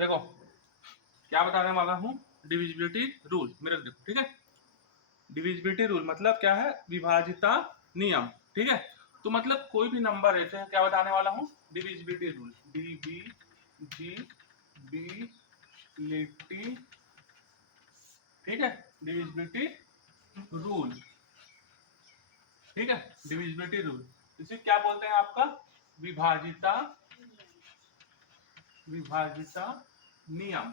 देखो क्या बताने वाला हूँ, डिविजिबिलिटी रूल मेरे को देखो, ठीक है। डिविजिबिलिटी रूल मतलब क्या है, विभाजिता नियम, ठीक है। तो मतलब कोई भी नंबर है, चाहे क्या बताने वाला हूँ, डिविजिबिलिटी रूल, डिविजिबिलिटी, ठीक है, डिविजिबिलिटी रूल, ठीक है, डिविजिबिलिटी रूल। इसे क्या बोलते हैं आपका, विभाजिता नियम,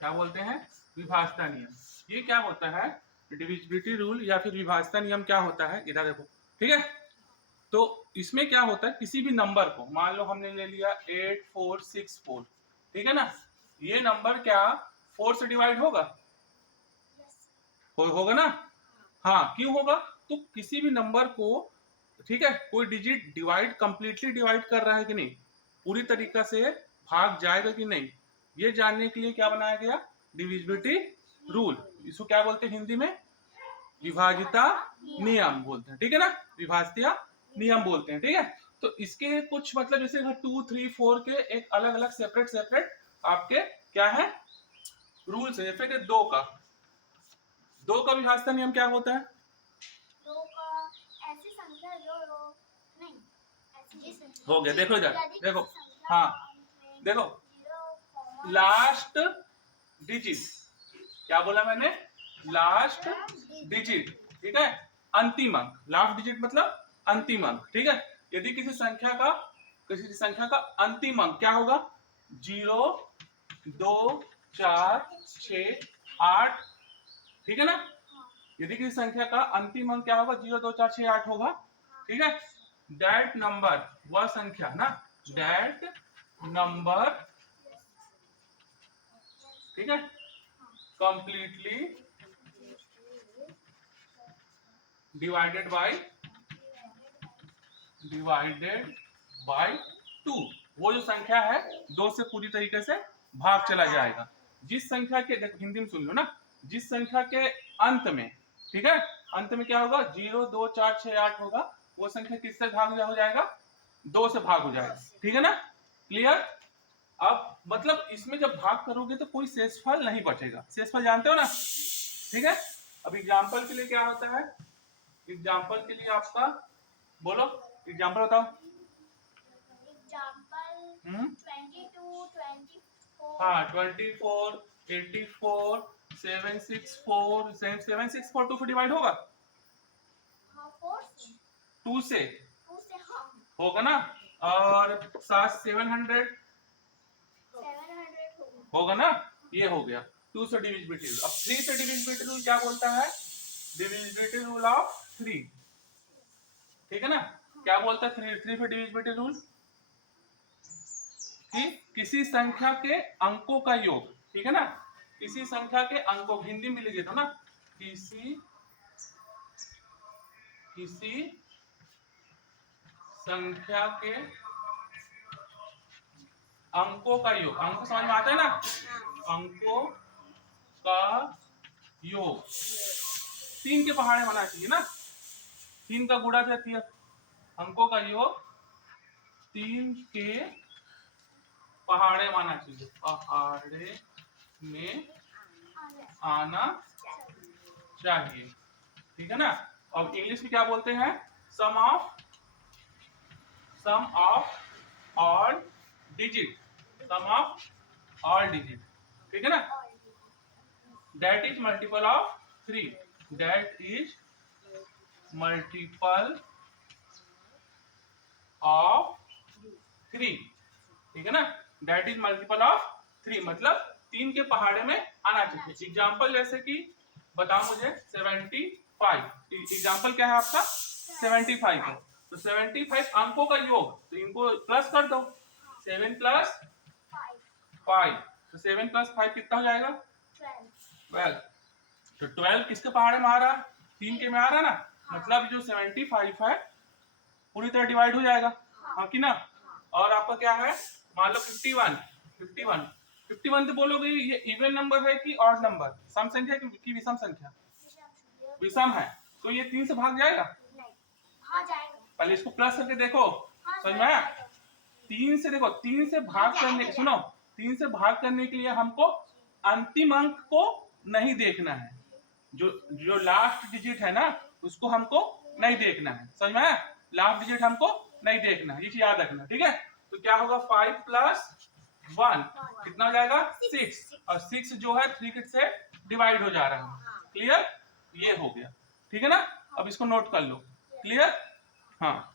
क्या बोलते हैं, विभाजता नियम। ये क्या होता है, डिविजिबिलिटी रूल या फिर विभाजता नियम क्या होता है, इधर देखो, ठीक है। तो इसमें क्या होता है, किसी भी नंबर को मान लो हमने ले लिया 8464, ठीक है ना, ये नंबर क्या 4 से डिवाइड होगा, होगा ना, हाँ क्यों होगा, तो किसी भी नंबर को, ठीक है, कोई डिजिट डिवाइड कंप्लीटली डिवाइड कर रहा है कि नहीं, पूरी तरीका से भाग जाएगा कि नहीं, ये जानने के लिए क्या बनाया गया, डिविजिबिलिटी रूल। इसको क्या बोलते हैं हिंदी में, विभाजिता नियम बोलते हैं, ठीक है ना, विभाजिता नियम बोलते हैं, ठीक है। तो इसके कुछ मतलब जैसे 2, 3, 4 के एक अलग अलग सेपरेट आपके क्या है रूल्स है। फिर दो का विभाजिता नियम क्या होता है, दो का ऐसी संख्या जो नहीं हो गया, देखो इधर देखो, हाँ देखो लास्ट डिजिट, क्या बोला मैंने, लास्ट डिजिट, ठीक है, अंतिम अंक, लास्ट डिजिट मतलब अंतिम अंक, ठीक है। यदि किसी संख्या का अंतिम अंक क्या होगा, 0, 2, 4, 6, 8, ठीक है ना, यदि किसी संख्या का अंतिम अंक क्या होगा, 0, 2, 4, 6, 8 होगा, ठीक है। दैट नंबर, वह संख्या ना, दैट नंबर, ठीक है, कंप्लीटली डिवाइडेड बाय 2, वो जो संख्या है 2 से पूरी तरीके से भाग चला जाएगा। जिस संख्या के, देखो हिंदी में सुन लो ना, जिस संख्या के अंत में, ठीक है, अंत में क्या होगा, 0, 2, 4, 6, 8 होगा, वो संख्या किससे भाग हो जाएगा, 2 से भाग हो जाएगा, ठीक है ना, क्लियर। अब मतलब इसमें जब भाग करोगे तो कोई शेषफल नहीं बचेगा, शेषफल जानते हो ना, ठीक है। अब एग्जाम्पल के लिए क्या होता है, एग्जाम्पल के लिए आपका बोलो, एग्जाम्पल बताओ, एग्जाम्पल 22, 24, हाँ 24, 84, 764, 764 2 से डिवाइड होगा, हाँ 4 से 2 से हाँ होगा ना, और 700 होगा ना, ये हो गया 2 से डिविजिबिलिटी रूल। अब 3 से डिविजिबिलिटी रूल क्या बोलता है, डिविजिबिलिटी रूल ऑफ 3, ठीक है ना, क्या बोलता है 3 से डिविजिबिलिटी रूल, कि किसी संख्या के अंकों का योग, ठीक है ना, किसी संख्या के अंकों, हिंदी में लिखे तो ना, किसी संख्या के अंकों का योग, अंक समझ में आता है ना, अंकों का योग 3 के पहाड़े होना चाहिए ना, 3 का गुणा जाती है, अंकों का योग 3 के पहाड़े माना चाहिए, पहाड़े में आना चाहिए, ठीक है ना। और इंग्लिश में क्या बोलते हैं, सम ऑफ ऑल डिजिट, ठीक है ना, that is multiple of 3, that is multiple of 3, ठीक है ना, दैट इज मल्टीपल ऑफ 3 मतलब 3 के पहाड़े में आना चाहिए। एग्जाम्पल जैसे कि बताओ मुझे 75, एग्जाम्पल क्या है आपका 75 है, तो 75 अंकों का योग, तो इनको प्लस कर दो, 7 + 5, तो 7 + 5 कितना हो जाएगा, 12, तो 12 किसके पहाड़े में आ रहा है, 3 के में आ रहा है ना, मतलब जो 75 है पूरी तरह डिवाइड हो जाएगा, हाँ कि ना। और आपका क्या है, मान लो 51 तो बोलोगे ये इवन नंबर है कि ऑड नंबर, सम संख्या कि विषम संख्या, विषम है, तो ये 3 से भाग जाएगा, पहले इसको प्लस करके देखो, समझ में आया, 3 से देखो, 3 से भाग करने, सुनो 3 से भाग करने के लिए हमको अंतिम अंक को नहीं देखना है, जो जो लास्ट डिजिट है ना उसको हमको नहीं देखना है, समझ में आया? लास्ट डिजिट हमको नहीं देखना है, ये चीज याद रखना, ठीक है? तो क्या होगा 5 + 1 कितना हो जाएगा 6, और 6 जो है 3 से डिवाइड हो जा रहा है, क्लियर? ये हो गया, ठीक है ना? अब इसको नोट कर लो, क्लियर? हाँ